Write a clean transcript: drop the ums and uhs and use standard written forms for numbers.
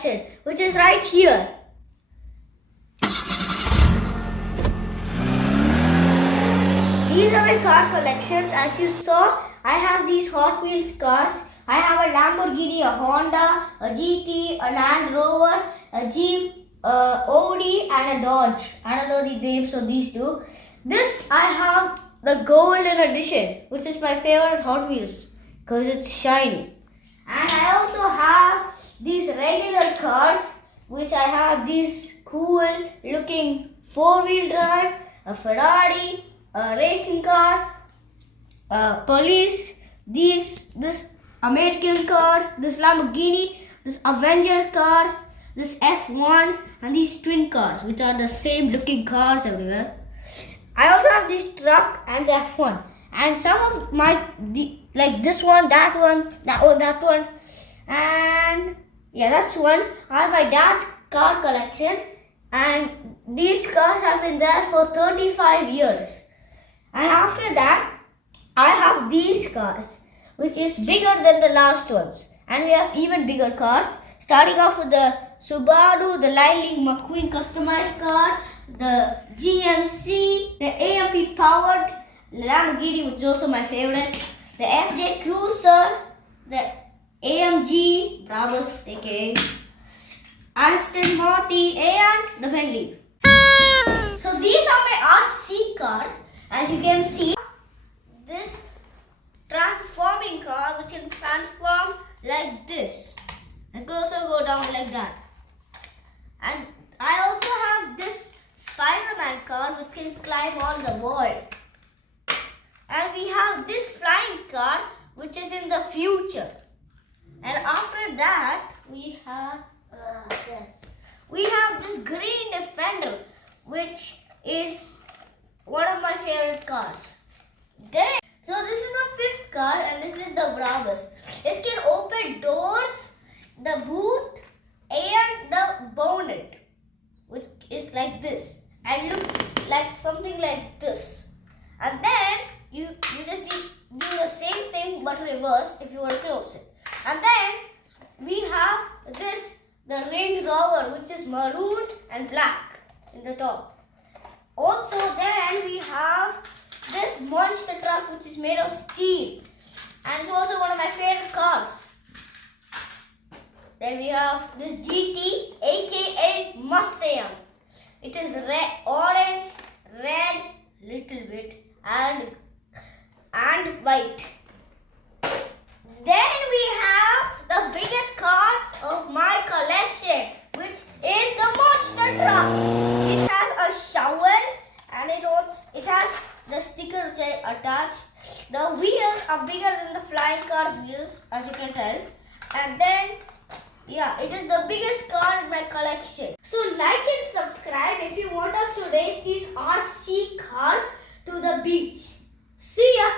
collection, which is right here. These are my car collections. As you saw, I have these Hot Wheels cars. I have a Lamborghini, a Honda, a GT, a Land Rover, a Jeep, Audi, and a Dodge. I don't know the names of these two. This I have the Golden Edition, which is my favorite Hot Wheels because it's shiny. And I also have these regular cars, which I have these cool looking 4-wheel drive, a Ferrari, a racing car, police, this American car, this Lamborghini, this Avenger cars, this F1, and these twin cars, which are the same looking cars everywhere. I also have this truck and the F1, and some of my like this one, that one, that one, and yeah, that's one are my dad's car collection, and these cars have been there for 35 years. And after that, I have these cars, which is bigger than the last ones. And we have even bigger cars, starting off with the Subaru, the Lightning McQueen customized car, the GMC, the AMP powered Lamborghini, which is also my favorite, the FJ Cruiser, the AMG Bravos, aka Aston Martin, and the Bentley. So these are my RC cars. As you can see, this transforming car which can transform like this and can also go down like that. And I also have this Spider-Man car which can climb on the wall. And we have this flying car which is in the future. And after that, we have this green Defender, which is one of my favorite cars. So this is the fifth car, and this is the Bravos. This can open doors, the boot, and the bonnet, which is like this, and looks like something like this. And then you just do the same thing but reverse if you were to close it. And then we have the Range Rover, which is maroon and black in the top. Also, then we have this monster truck which is made of steel, and it's also one of my favorite cars. Then we have this GT, aka Mustang. It is orange, red, little bit, and white. Then we have the biggest car of my collection, which is the monster truck. It has a shovel, and it has the sticker which I attached. The wheels are bigger than the flying car's wheels, as you can tell. And then, yeah, it is the biggest car in my collection. So like and subscribe if you want us to race these RC cars to the beach. See ya!